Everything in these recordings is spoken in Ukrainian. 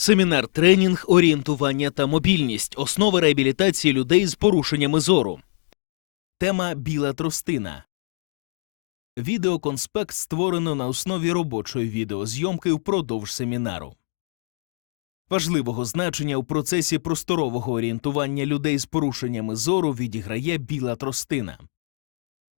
Семінар тренінг, орієнтування та мобільність основи реабілітації людей з порушеннями зору. Тема Біла тростина. Відеоконспект створено на основі робочої відеозйомки впродовж семінару. Важливого значення у процесі просторового орієнтування людей з порушеннями зору відіграє біла тростина.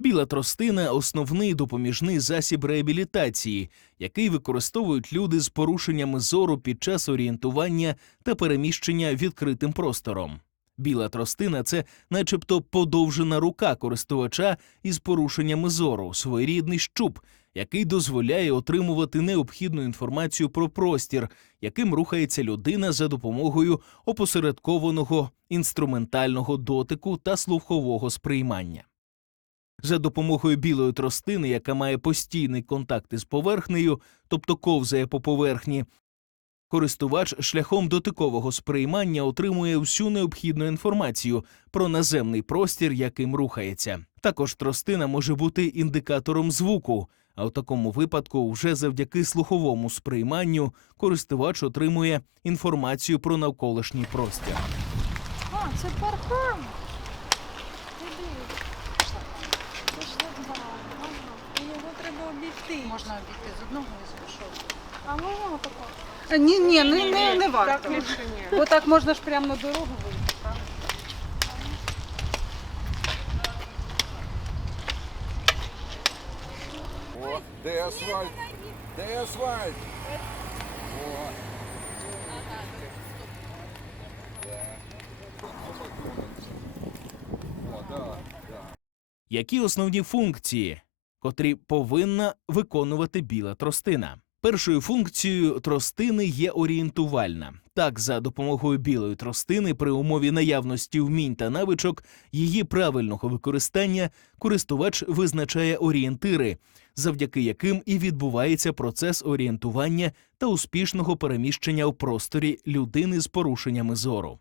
Біла тростина основний допоміжний засіб реабілітації, який використовують люди з порушеннями зору під час орієнтування та переміщення відкритим простором. Біла тростина це начебто подовжена рука користувача із порушеннями зору, своєрідний щуп, який дозволяє отримувати необхідну інформацію про простір, яким рухається людина за допомогою опосередкованого інструментального дотику та слухового сприймання. За допомогою білої тростини, яка має постійний контакт із поверхнею, тобто ковзає по поверхні, користувач шляхом дотикового сприймання отримує всю необхідну інформацію про наземний простір, яким рухається. Також тростина може бути індикатором звуку, а у такому випадку вже завдяки слуховому сприйманню користувач отримує інформацію про навколишній простір. А, це паркан. Іди. Пішли два. Ага. І Його треба обійти. Можна обійти з одного і з іншого. А воно тако. Ні, ні, не, не, не варто. Так ліпше ні. Бо так можна ж прямо на дорогу вийти. О, де асфальт? Де асфальт? О. О, да, да. Які основні функції, котрі повинна виконувати біла тростина? Першою функцією тростини є орієнтувальна. Так, за допомогою білої тростини, при умові наявності вмінь та навичок її правильного використання, користувач визначає орієнтири, завдяки яким і відбувається процес орієнтування та успішного переміщення в просторі людини з порушеннями зору.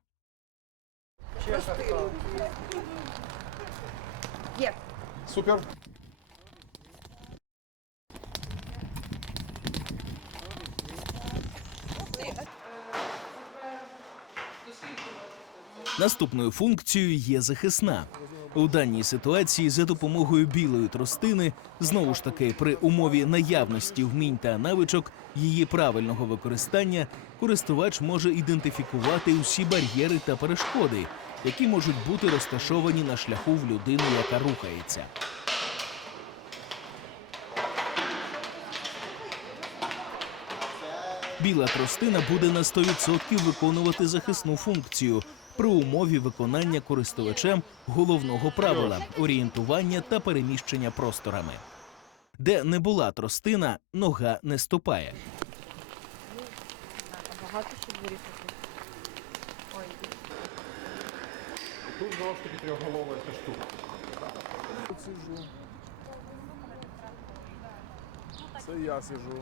Супер. Наступною функцією є захисна. У даній ситуації за допомогою білої тростини, знову ж таки, при умові наявності вмінь та навичок її правильного використання, користувач може ідентифікувати усі бар'єри та перешкоди, які можуть бути розташовані на шляху в людини, яка рухається. Біла тростина буде на 100% виконувати захисну функцію при умові виконання користувачем головного правила орієнтування та переміщення просторами. Де не була тростина, нога не ступає. Багато вирішити. Ой, Тут знову ж таки трьохголова ця штука. Це я сижу.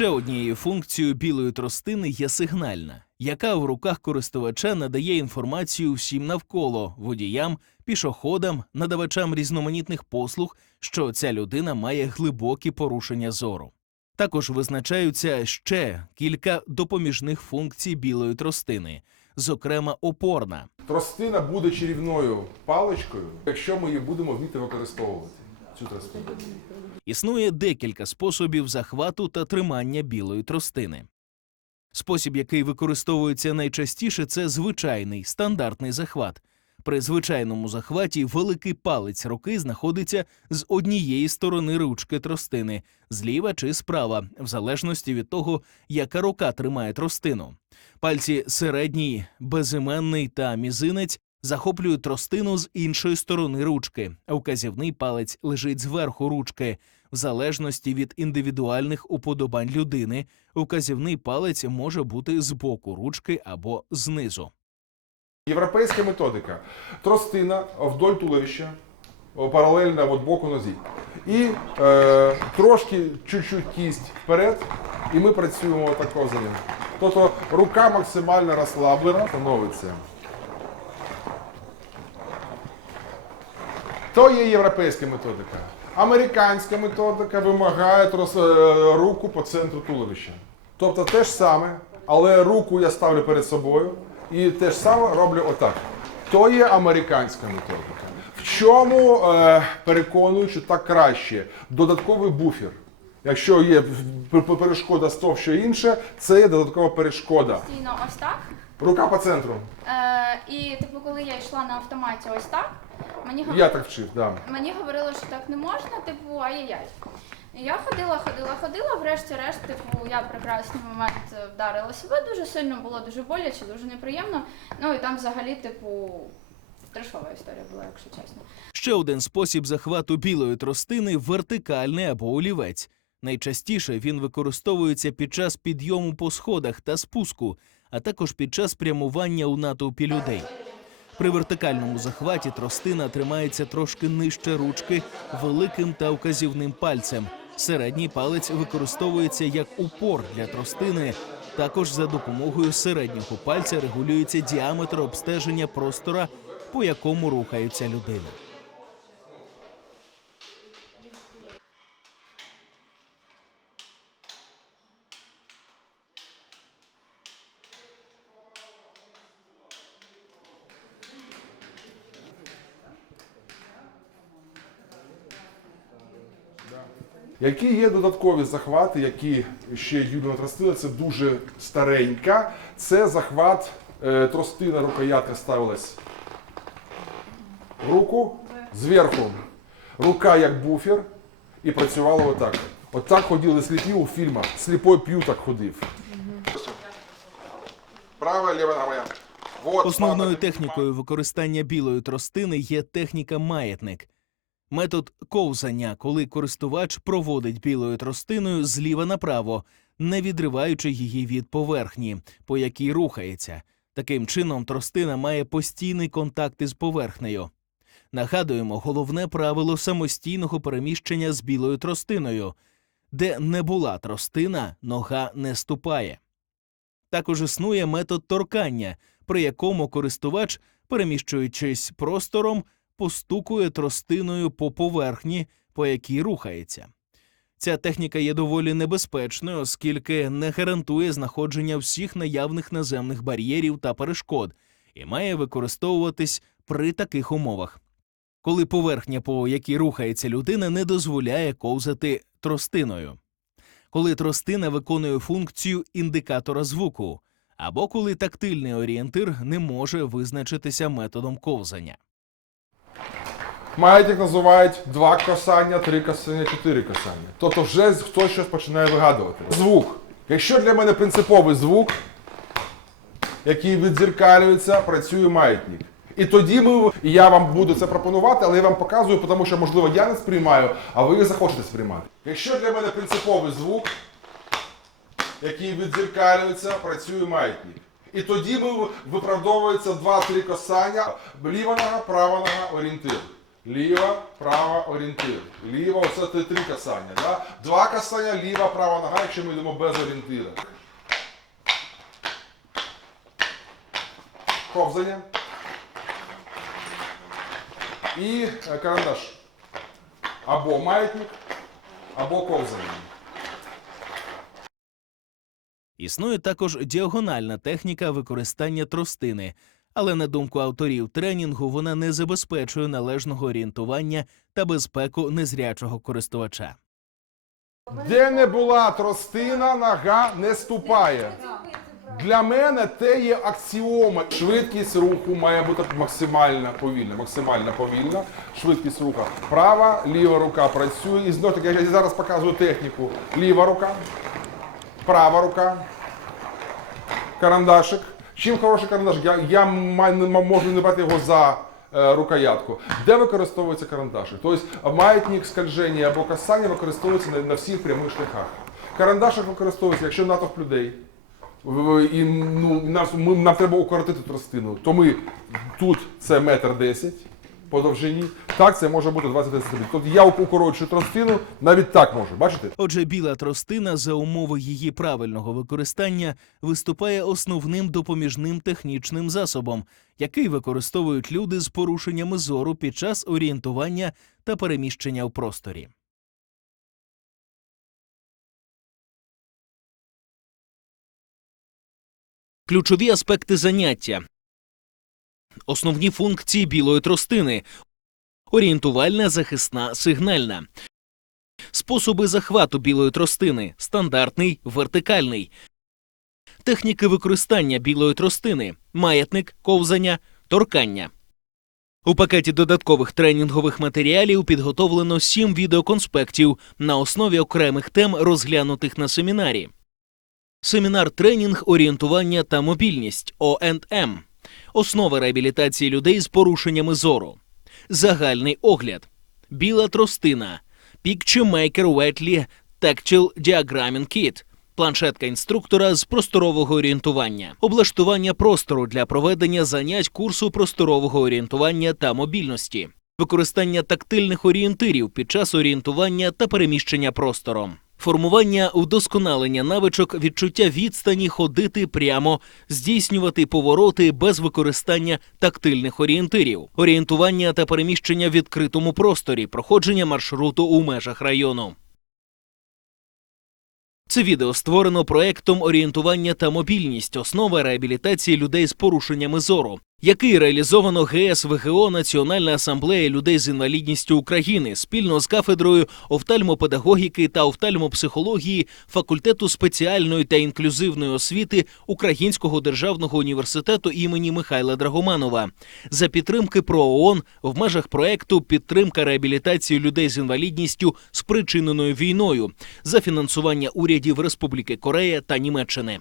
Ще однією функцією білої тростини є сигнальна, яка в руках користувача надає інформацію всім навколо водіям, пішоходам, надавачам різноманітних послуг, що ця людина має глибокі порушення зору. Також визначаються ще кілька допоміжних функцій білої тростини, зокрема опорна. Тростина буде чарівною паличкою, якщо ми її будемо вміти використовувати. Цю тростину. Існує декілька способів захвату та тримання білої тростини. Спосіб, який використовується найчастіше, це звичайний стандартний захват. При звичайному захваті великий палець руки знаходиться з однієї сторони ручки тростини, зліва чи справа, в залежності від того, яка рука тримає тростину. Пальці середній, безіменний та мізинець захоплюють тростину з іншої сторони ручки, а вказівний палець лежить зверху ручки. В залежності від індивідуальних уподобань людини, вказівний палець може бути з боку ручки або знизу. Європейська методика. Тростина вдоль туловища, паралельно от боку нозі. І е, трошки чуть-чуть кість вперед, і ми працюємо так ковзанням. Тобто рука максимально розслаблена, становиться. То є європейська методика. Американська методика вимагає трос, е, руку по центру туловища. Тобто те ж саме, але руку я ставлю перед собою і те ж саме роблю отак. То є американська методика. В чому е, переконую, що так краще? Додатковий буфер. Якщо є перешкода з того, що інше, це є додаткова перешкода. постійно ось так. Рука по центру. Е, і типу, коли я йшла на автоматі ось так, мені Я так вчив, да. мені говорили, що так не можна, типу, ай-яй-яй. І я ходила, ходила, ходила, врешті-решт, типу, я прекрасний момент вдарила себе дуже сильно, було дуже боляче, дуже неприємно. Ну і там взагалі, типу, трешова історія була, якщо чесно. Ще один спосіб захвату білої тростини вертикальний або олівець. Найчастіше він використовується під час підйому по сходах та спуску, а також під час прямування у натовпі людей. При вертикальному захваті тростина тримається трошки нижче ручки великим та вказівним пальцем. Середній палець використовується як упор для тростини. Також за допомогою середнього пальця регулюється діаметр обстеження простора, по якому рухається людина. Які є додаткові захвати, які ще Юліна тростина, це дуже старенька. Це захват е, тростина, рукоятка ставилась в руку зверху. Рука як буфер і працювала отак. Отак ходили сліпі у фільмах. Сліпой п'ю так ходив. Права, ліва нога. Вот, Основною технікою використання білої тростини є техніка маятник. Метод ковзання, коли користувач проводить білою тростиною зліва направо, не відриваючи її від поверхні, по якій рухається. Таким чином, тростина має постійний контакт із поверхнею. Нагадуємо головне правило самостійного переміщення з білою тростиною. Де не була тростина, нога не ступає. Також існує метод торкання, при якому користувач, переміщуючись простором, постукує тростиною по поверхні, по якій рухається. Ця техніка є доволі небезпечною, оскільки не гарантує знаходження всіх наявних наземних бар'єрів та перешкод і має використовуватись при таких умовах. Коли поверхня, по якій рухається людина, не дозволяє ковзати тростиною, коли тростина виконує функцію індикатора звуку, або коли тактильний орієнтир не може визначитися методом ковзання. Маятник називають два касання, три касання, чотири касання. Тобто вже хтось щось починає вигадувати. Звук. Якщо для мене принциповий звук, який відзеркалюється, працює маятник. І тоді ми, і я вам буду це пропонувати, але я вам показую, тому що, можливо, я не сприймаю, а ви захочете сприймати. Якщо для мене принциповий звук, який відзеркалюється, працює маятник. І тоді виправдовується два-три касання. Ліва нога, права нога, орієнтир. Ліва, права, орієнтир. Ліва, три три касання. Да? Два касання, ліва, права нога, якщо ми йдемо без орієнтира. Ковзання. І е, карандаш. Або маятник, або ковзання. Існує також діагональна техніка використання тростини, але на думку авторів тренінгу вона не забезпечує належного орієнтування та безпеку незрячого користувача. Де не була тростина, нога не ступає. Для мене те є аксіома. Швидкість руху має бути максимально повільна. Максимально повільна. Швидкість руху. Права, ліва рука працює. І знову таки, я зараз показую техніку. Ліва рука, права рука, карандашик. Чим хороший карандаш? Я, я можу не брати його за е, рукоятку. Де використовується карандаші? Тобто маятник скольження або касання використовується на, на всіх прямих шляхах. Карандашик використовується, якщо натовп людей. І ну, нам, нам треба укоротити тростину. То ми тут це метр десять по довжині. Так, це може бути 20 см. Тобто я укорочую тростину, навіть так можу. Бачите? Отже, біла тростина за умови її правильного використання виступає основним допоміжним технічним засобом, який використовують люди з порушеннями зору під час орієнтування та переміщення в просторі. Ключові аспекти заняття. Основні функції білої тростини. Орієнтувальна, захисна, сигнальна. Способи захвату білої тростини стандартний, вертикальний. Техніки використання білої тростини маятник, ковзання, торкання. У пакеті додаткових тренінгових матеріалів підготовлено сім відеоконспектів на основі окремих тем, розглянутих на семінарі. Семінар тренінг орієнтування та мобільність ОНМ. Основи реабілітації людей з порушеннями зору. Загальний огляд. Біла тростина. Maker Wetly Tactile Diagramming Kit. Планшетка інструктора з просторового орієнтування, облаштування простору для проведення занять курсу просторового орієнтування та мобільності, використання тактильних орієнтирів під час орієнтування та переміщення простором, формування вдосконалення навичок відчуття відстані ходити прямо, здійснювати повороти без використання тактильних орієнтирів, орієнтування та переміщення в відкритому просторі, проходження маршруту у межах району. Це відео створено проектом орієнтування та мобільність основа реабілітації людей з порушеннями зору, який реалізовано ГС ВГО Національна асамблея людей з інвалідністю України спільно з кафедрою офтальмопедагогіки та офтальмопсихології факультету спеціальної та інклюзивної освіти Українського державного університету імені Михайла Драгоманова за підтримки ПРООН в межах проекту Підтримка реабілітації людей з інвалідністю спричиненою війною за фінансування урядів Республіки Корея та Німеччини.